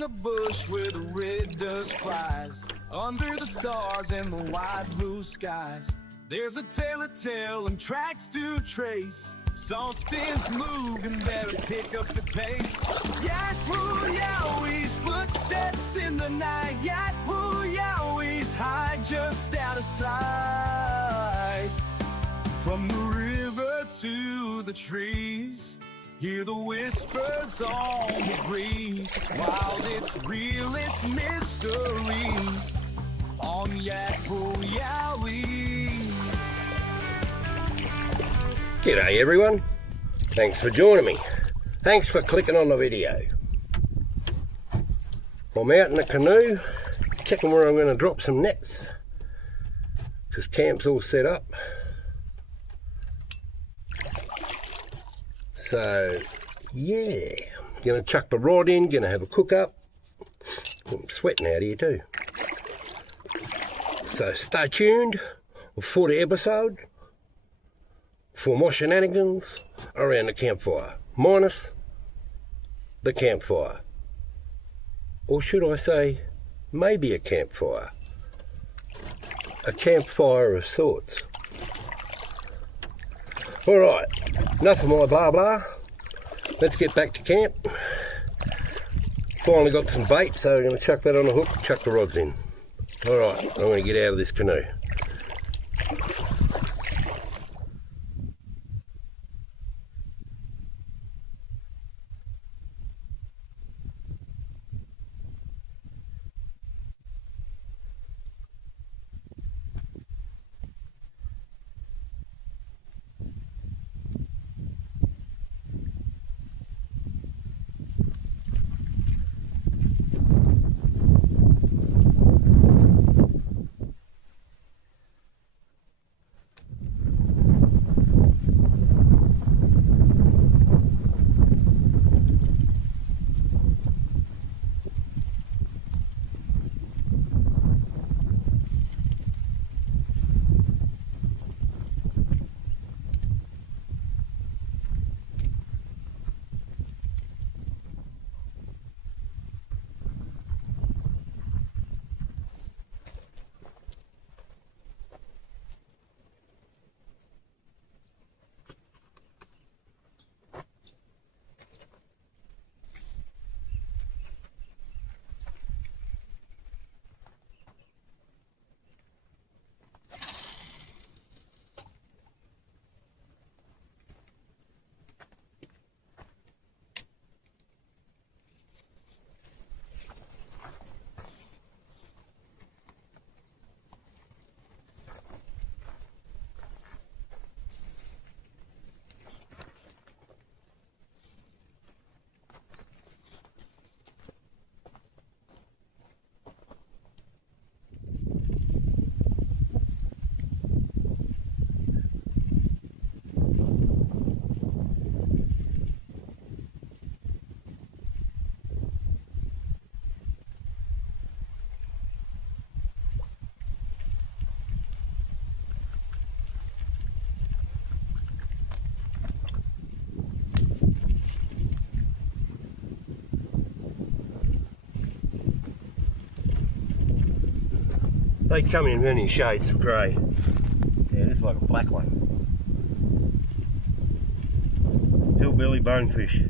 the bush where the red dust flies, under the stars and the wide blue skies. There's a tale to tell and tracks to trace. Something's moving, better pick up the pace. Yatpool, Yowies, footsteps in the night. Yatpool, Yowies, hide just out of sight. From the river to the trees, hear the whispers on the breeze. It's wild, it's real, it's mystery on Yatpool, Yowie. G'day everyone, thanks for joining me. Thanks for clicking on the video. I'm out in the canoe, checking where I'm going to drop some nets, because camp's all set up. So yeah, going to chuck the rod in, going to have a cook up. I'm sweating out here too. So stay tuned for the episode, for more shenanigans around the campfire, minus the campfire. Or should I say, maybe a campfire. A campfire of sorts. Alright, enough of my blah blah. Let's get back to camp. Finally got some bait, so I'm going to chuck that on the hook, chuck the rods in. Alright, I'm going to get out of this canoe. They come in many shades of grey. Yeah, this is like a black one. Hillbilly bonefish.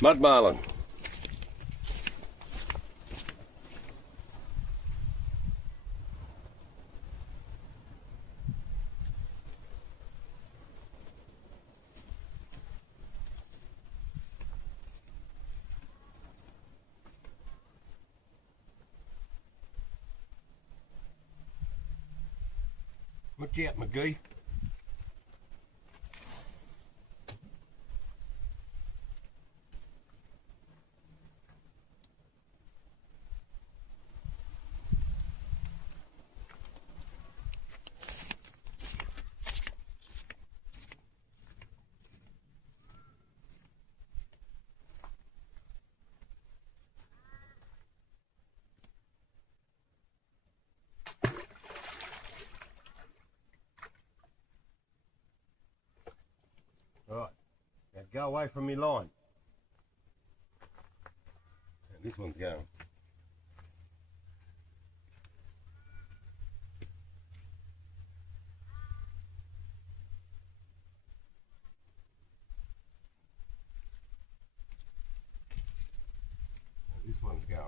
Mud marlin. Watch out, McGee. Right, now go away from me line. This one's going. This one's going.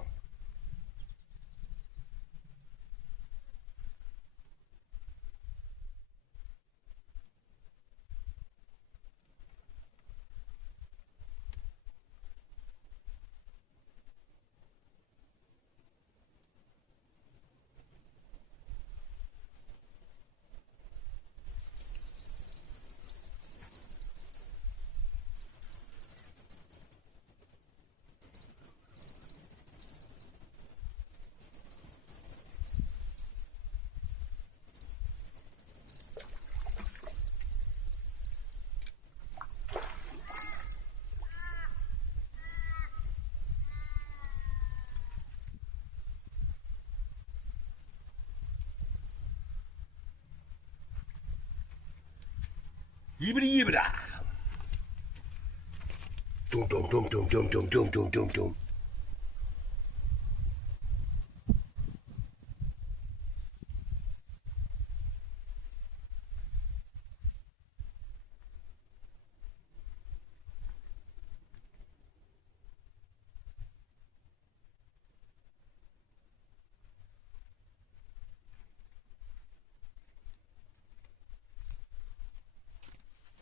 Yibbity yibbida. Dum dum dum dum dum dum dum dum dum dum.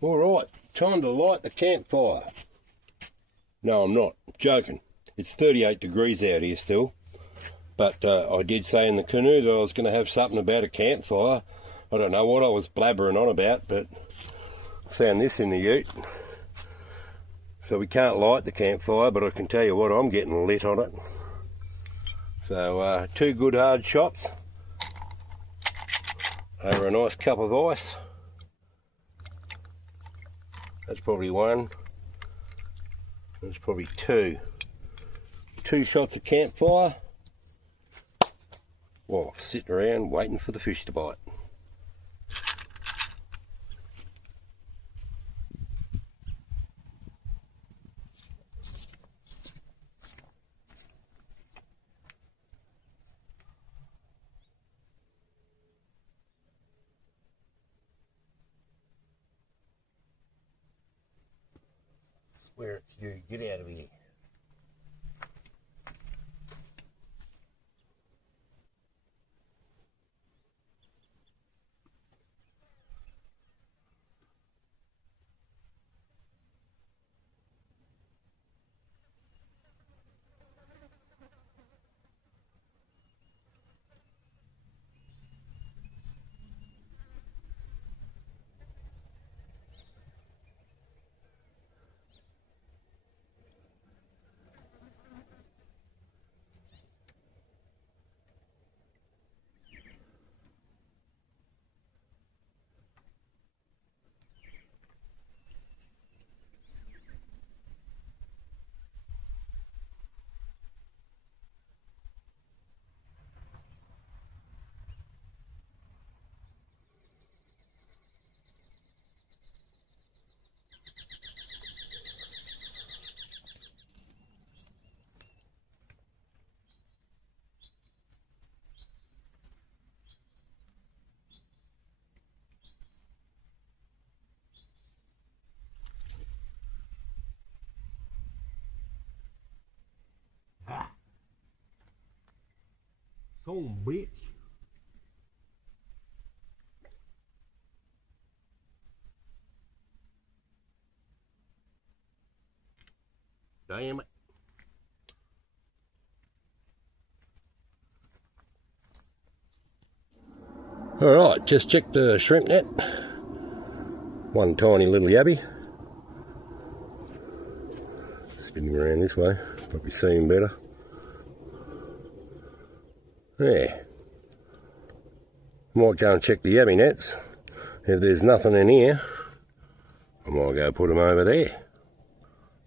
Alright, time to light the campfire. No, I'm not. Joking. It's 38 degrees out here still. But I did say in the canoe that I was going to have something about a campfire. I don't know what I was blabbering on about, but I found this in the ute. So we can't light the campfire, but I can tell you what, I'm getting lit on it. So 2 good hard shots over a nice cup of ice. That's probably 1. That's probably 2. 2 shots of campfire. While sitting around waiting for the fish to bite. Where it's you, get out of here. Home, bitch. Damn it. Alright, just check the shrimp net. One tiny little yabby. Spinning around this way, probably seeing better. Yeah. Might go and check the yabby nets. If there's nothing in here, I might go put them over there.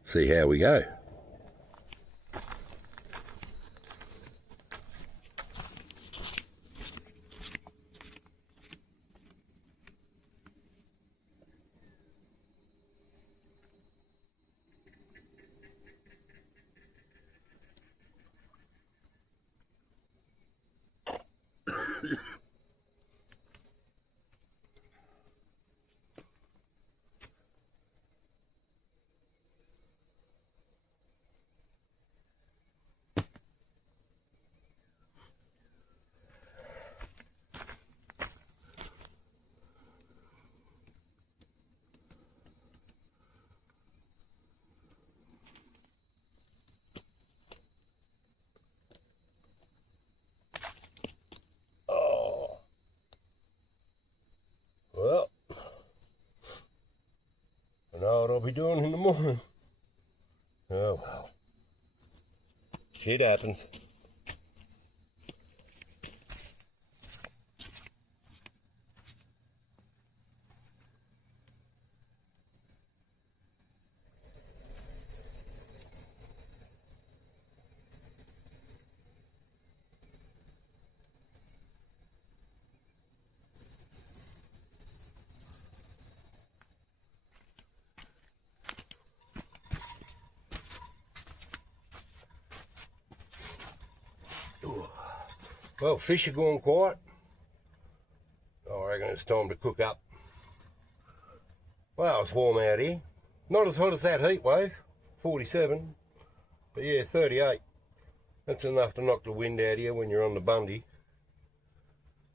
See how we go. Well, I know what I'll be doing in the morning. Oh well. Shit happens. Well, fish are going quiet. I reckon it's time to cook up. Well, it's warm out here. Not as hot as that heat wave, 47. But yeah, 38. That's enough to knock the wind out of you when you're on the Bundy.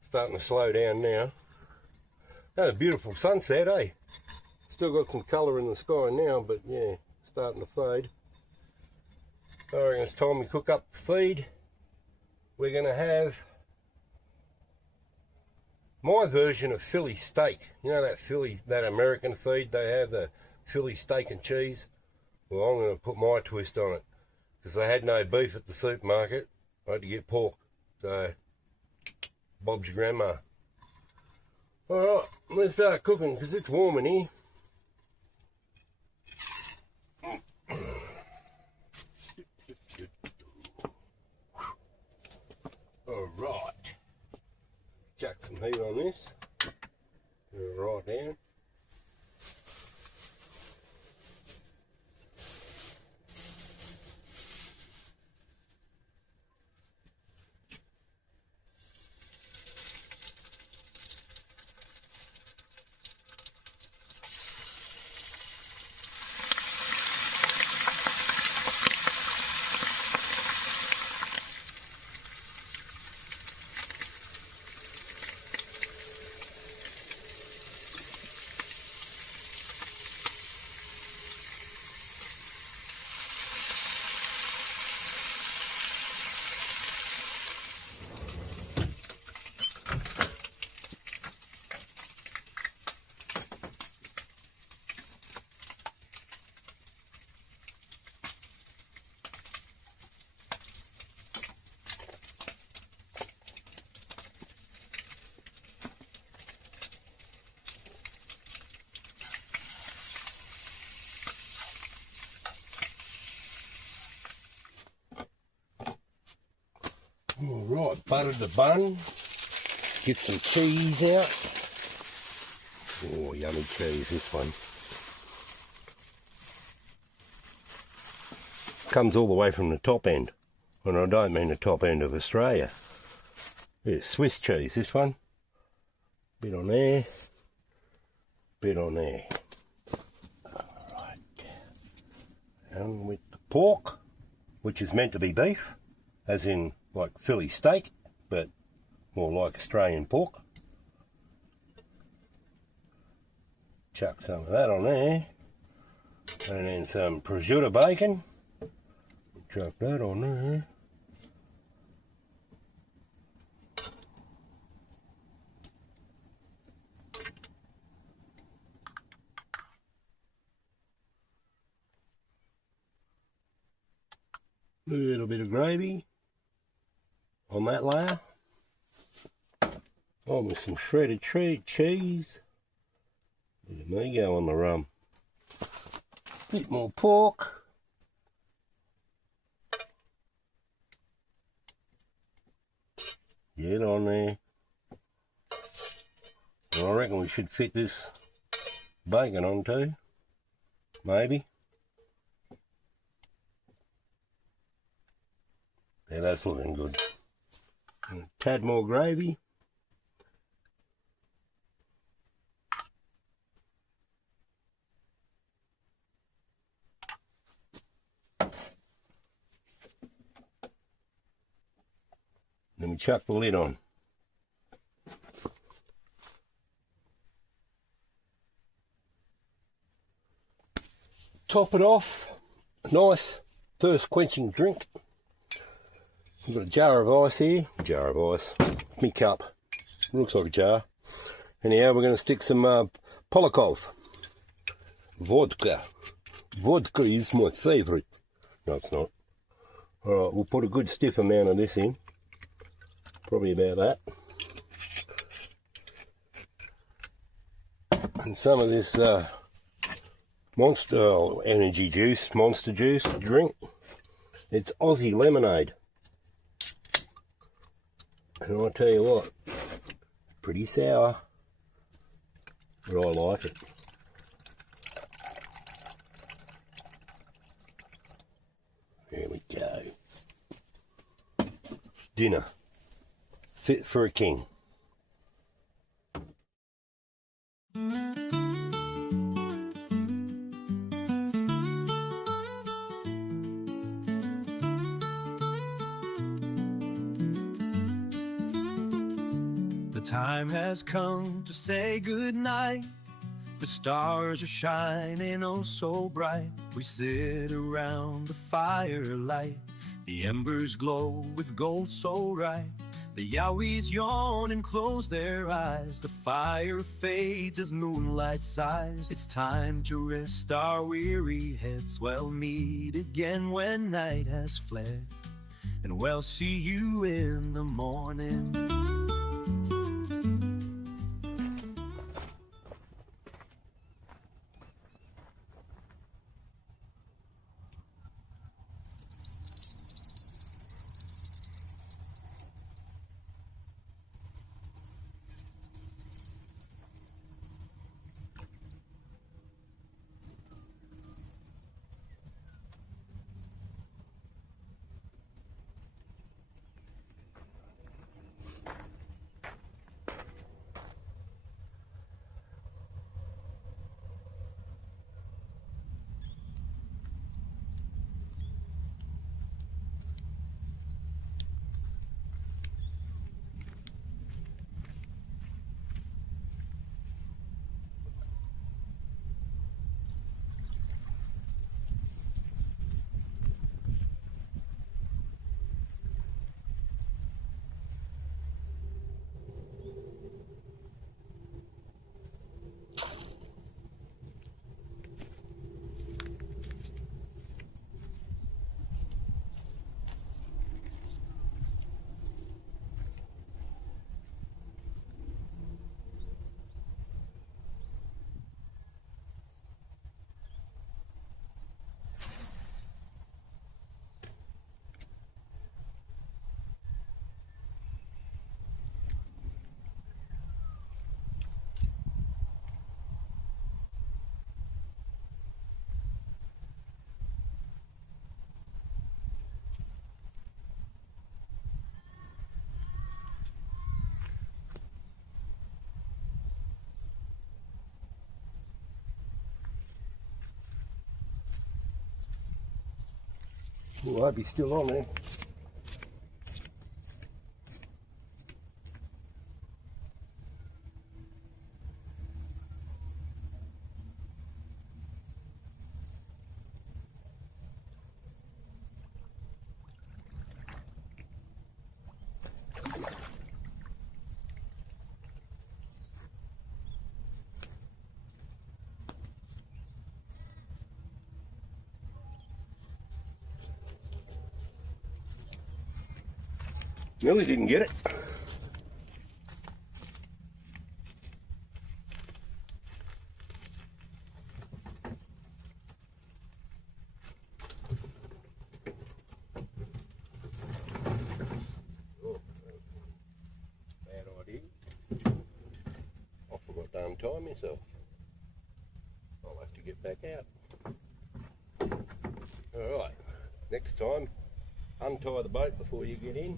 Starting to slow down now. That's a beautiful sunset, eh? Still got some colour in the sky now, but yeah, starting to fade. I reckon it's time we cook up the feed. We're going to have my version of Philly steak. You know that American feed they have, the Philly steak and cheese? Well, I'm going to put my twist on it. Because they had no beef at the supermarket. I had to get pork. So, Bob's your grandma. Alright, let's start cooking because it's warm in here. Alright, chuck some heat on this, put it right down. Alright, butter the bun, get some cheese out. Oh, yummy cheese, this one. Comes all the way from the top end, and I don't mean the top end of Australia. Yeah, Swiss cheese, this one. Bit on there, bit on there. Alright, and with the pork, which is meant to be beef, as in like Philly steak. but more like Australian pork. Chuck some of that on there, and then some prosciutto bacon. Chuck that on there. A little bit of gravy on that layer. Oh, with some shredded cheese. Look at me go on the rum. Bit more pork. Get on there. And I reckon we should fit this bacon on too. Maybe. Yeah, that's looking good. And a tad more gravy. Then we chuck the lid on. Top it off. Nice thirst quenching drink. We've got a jar of ice here. Jar of ice. Me cup. Looks like a jar. Anyhow, we're going to stick some Polakov. Vodka. Vodka is my favourite. No, it's not. Alright, we'll put a good stiff amount of this in. Probably about that. And some of this Monster energy juice, Monster juice drink. It's Aussie lemonade. And I tell you what, pretty sour, but I like it. There we go. Dinner, fit for a king. The time has come to say goodnight. The stars are shining oh so bright. We sit around the firelight. The embers glow with gold so bright. The Yowies yawn and close their eyes. The fire fades as moonlight sighs. It's time to rest our weary heads. We'll meet again when night has fled, and we'll see you in the morning. Oh, I'd be still on there. Nearly didn't get it. Bad idea. I forgot to untie myself. I'll have to get back out. Alright, next time, untie the boat before you get in.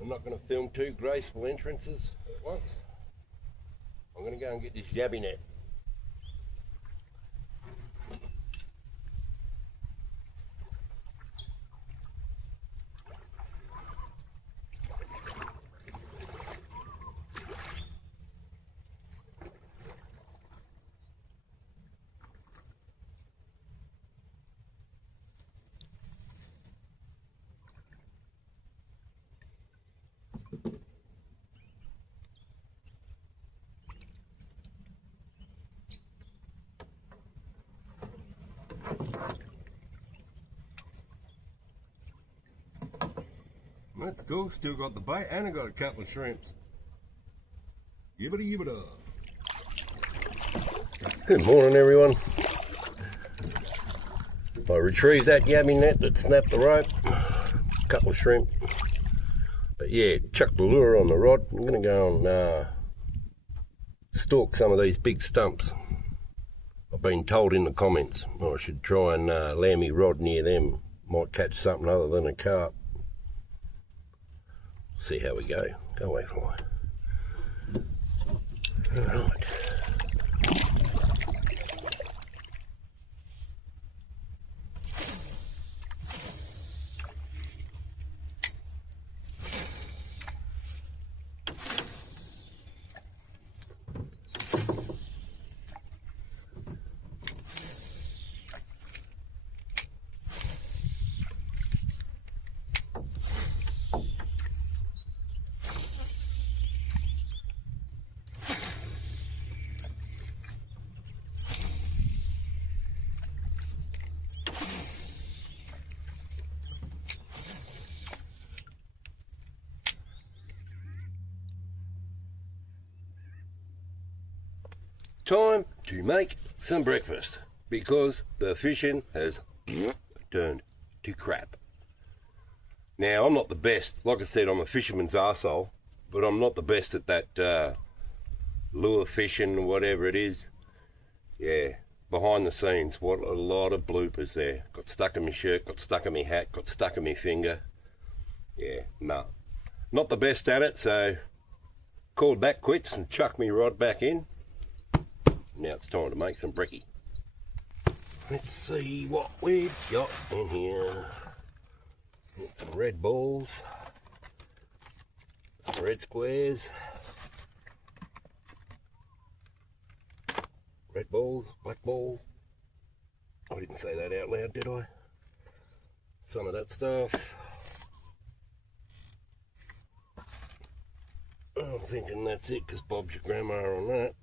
I'm not going to film two graceful entrances at once. I'm going to go and get this yabby net. That's cool, still got the bait and I got a couple of shrimps. Yibbity yibbida. Good morning everyone. I retrieved that yabby net that snapped the rope. A couple of shrimp. But yeah, chuck the lure on the rod. I'm going to go and stalk some of these big stumps. I've been told in the comments I should try and land me rod near them. Might catch something other than a carp. See how we go. Go away, fly. Alright. Time to make some breakfast because the fishing has turned to crap. Now, I'm not the best. Like I said, I'm a fisherman's arsehole, but I'm not the best at that lure fishing, whatever it is. Yeah, behind the scenes, what a lot of bloopers there. Got stuck in my shirt, got stuck in my hat, got stuck in my finger. Yeah, no. Not the best at it, so called that quits and chucked me rod back in. Now it's time to make some brekkie. Let's see what we've got in here. Got some red balls, some red squares, red balls, black balls. I didn't say that out loud, did I? Some of that stuff. I'm thinking that's it because Bob's your grandma on that.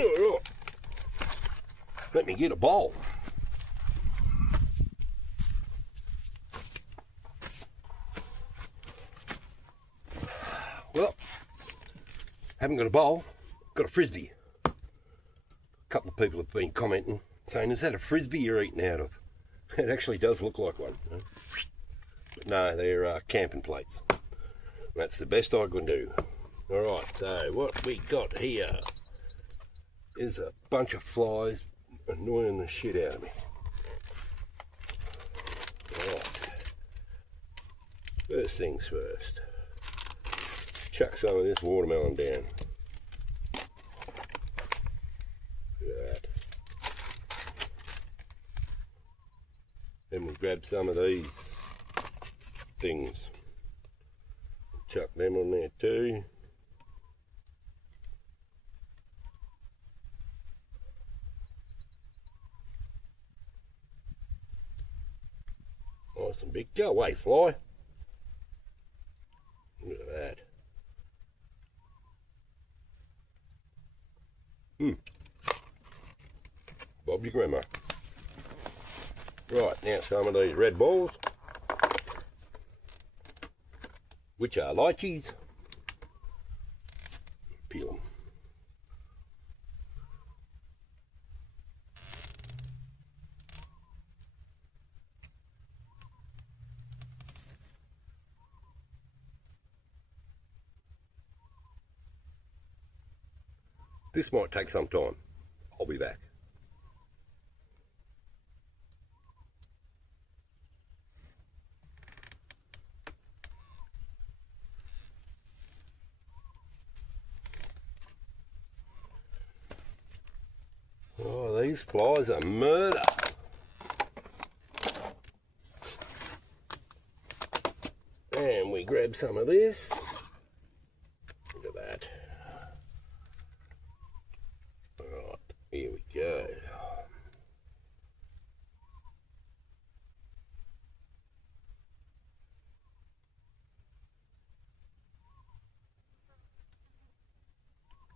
Oh, let me get a ball. Well, haven't got a bowl, got a frisbee. A couple of people have been commenting saying, is that a frisbee you're eating out of? It actually does look like one. You know? But no, they're camping plates. That's the best I can do. Alright, so what we got here is a bunch of flies annoying the shit out of me. Right. First things first. Chuck some of this watermelon down. Look at that. Then we grab some of these things. Chuck them on there too. Nice and big. Go away, fly. Look at that. Bob your grandma. Right, now some of these red balls. which are lychees. Peel them. This might take some time. I'll be back. Oh, these flies are murder. And we grab some of this. Look at that. Right, here we go.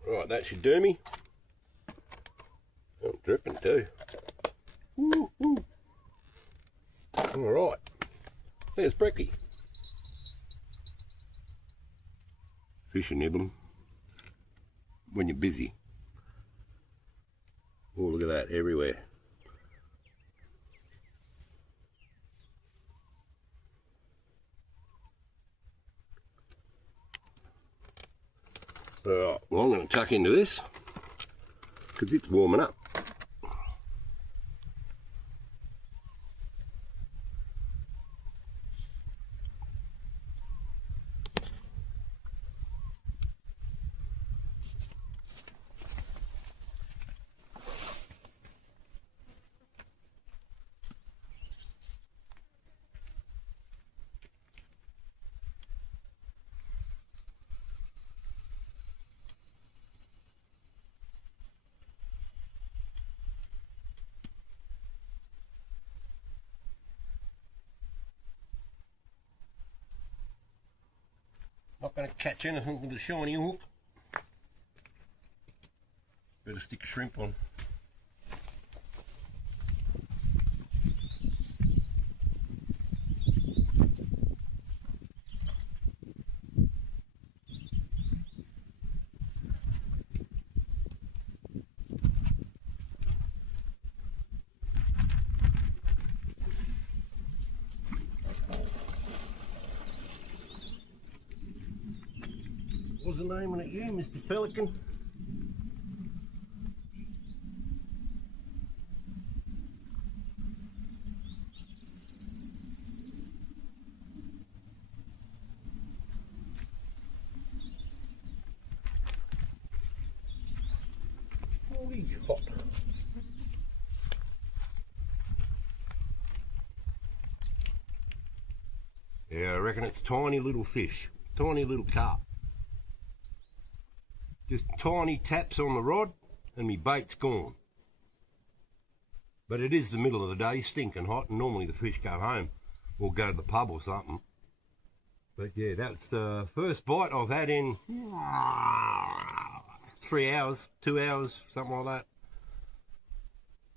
Right, that should do me. I'm dripping too. Woo, woo. All right, there's brekkie. Fish and nibble 'em when you're busy. Oh, look at that, everywhere. Alright, well, I'm going to tuck into this because it's warming up. Not going to catch anything with a shiny hook. Better stick a shrimp on. Wasn't aiming at you, Mr. Pelican. Oh, he's hot. Yeah, I reckon it's tiny little fish, tiny little carp. Just tiny taps on the rod and me bait's gone. But it is the middle of the day, stinking hot, and normally the fish go home or go to the pub or something. But yeah, that's the first bite I've had in 3 hours, 2 hours, something like that.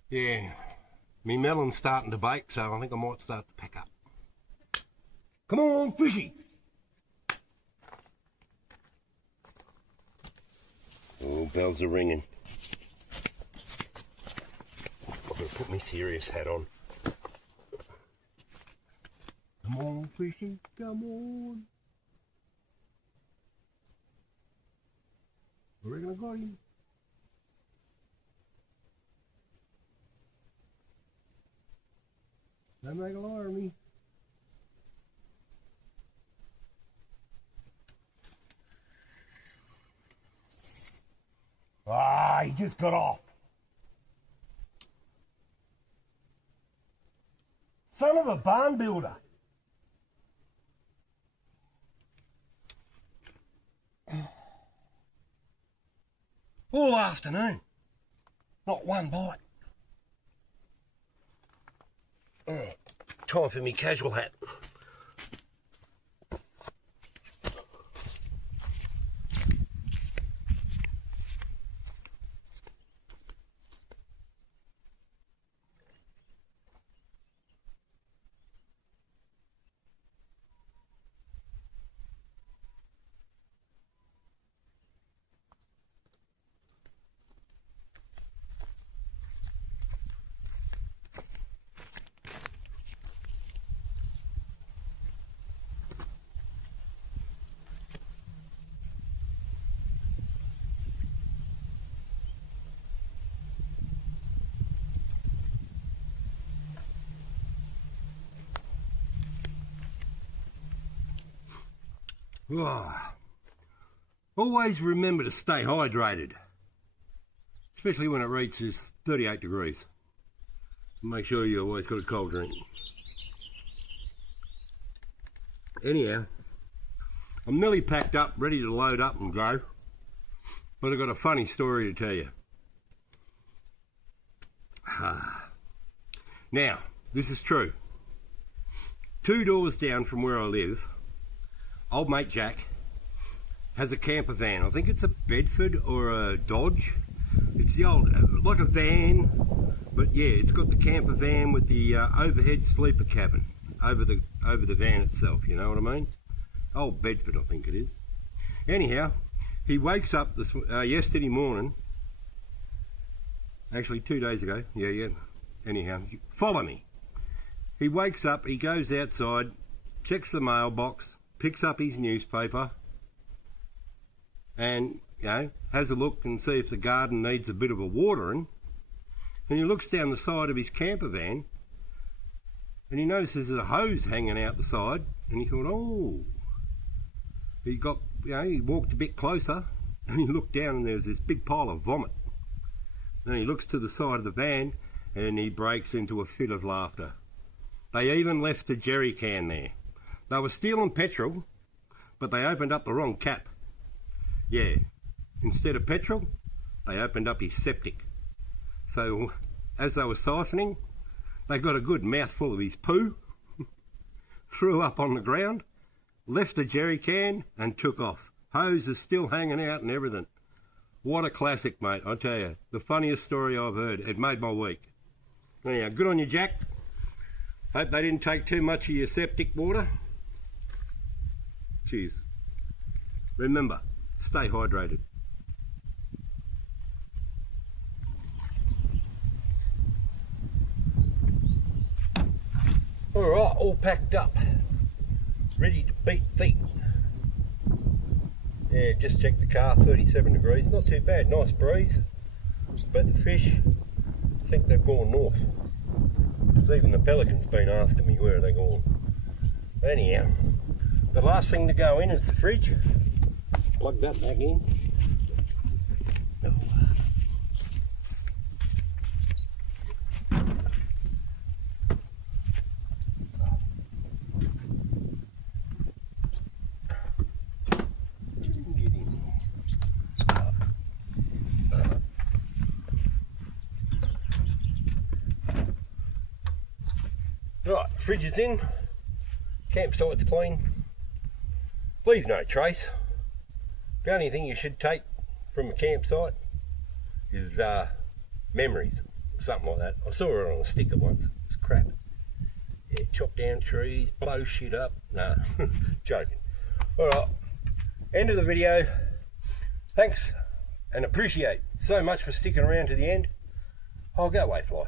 Yeah, me melon's starting to bake, so I think I might start to pack up. Come on, fishy! Oh, bells are ringing. I've got to put my serious hat on. Come on, fishy, come on. I reckon I got him. Don't make a liar of me. Ah, he just got off. Son of a barn builder. All afternoon. Not one bite. Time for me casual hat. Always remember to stay hydrated, especially when it reaches 38 degrees. Make sure you always got a cold drink. Anyhow, I'm nearly packed up, ready to load up and go, but I've got a funny story to tell you. Now, this is true. 2 doors down from where I live, old mate Jack has a camper van. I think it's a Bedford or a Dodge. It's the old, like a van, but yeah, it's got the camper van with the overhead sleeper cabin over the van itself, you know what I mean? Old Bedford, I think it is. Anyhow, he wakes up this yesterday morning, actually 2 days ago, yeah. Anyhow, follow me. He wakes up, he goes outside, checks the mailbox, picks up his newspaper, and, you know, has a look and see if the garden needs a bit of a watering. And he looks down the side of his camper van, and he notices there's a hose hanging out the side, and he thought, oh. He got, you know, he walked a bit closer, and he looked down, and there was this big pile of vomit. Then he looks to the side of the van, and he breaks into a fit of laughter. They even left a jerry can there. They were stealing petrol, but they opened up the wrong cap. Yeah, instead of petrol, they opened up his septic. So, as they were siphoning, they got a good mouthful of his poo, threw up on the ground, left the jerry can, and took off. Hose is still hanging out and everything. What a classic, mate, I tell you. The funniest story I've heard. It made my week. Anyhow, good on you, Jack. Hope they didn't take too much of your septic water. Cheers. Remember, stay hydrated. Alright, all packed up. Ready to beat feet. Yeah, just checked the car, 37 degrees. Not too bad, nice breeze. But the fish, I think they've gone north. Because even the pelican's been asking me where are they going. Anyhow, the last thing to go in is the fridge. Plug that back in. Right, fridge is in, campsite's clean, leave no trace. The only thing you should take from a campsite is memories, or something like that. I saw it on a sticker once, it's crap. Yeah, chop down trees, blow shit up, no, joking. Alright, end of the video. Thanks and appreciate so much for sticking around to the end. I'll go away fly.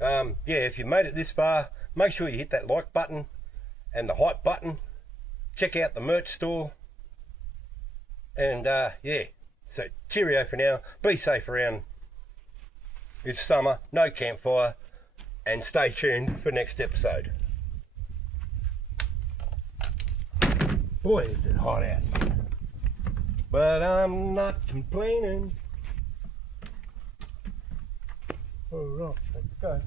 Yeah, if you made it this far, make sure you hit that like button and the hype button. Check out the merch store. And yeah, so cheerio for now. Be safe around. It's summer, no campfire, and stay tuned for next episode. Boy, is it hot out here. But I'm not complaining. Alright, let's go.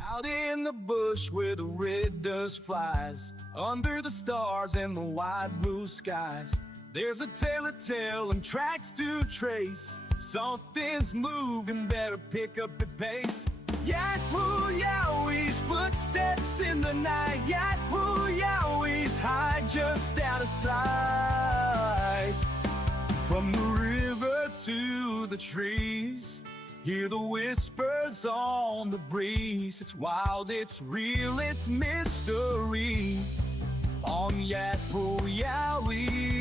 Out in the bush where the red dust flies, under the stars and the wide blue skies, there's a tale to tell and tracks to trace. Something's moving, better pick up the pace. Yatpool, Yowies, footsteps in the night. Yatpool, Yowies, hide just out of sight. From the river to the trees, hear the whispers on the breeze. It's wild, it's real, it's mystery. On Yatpool, Yowie.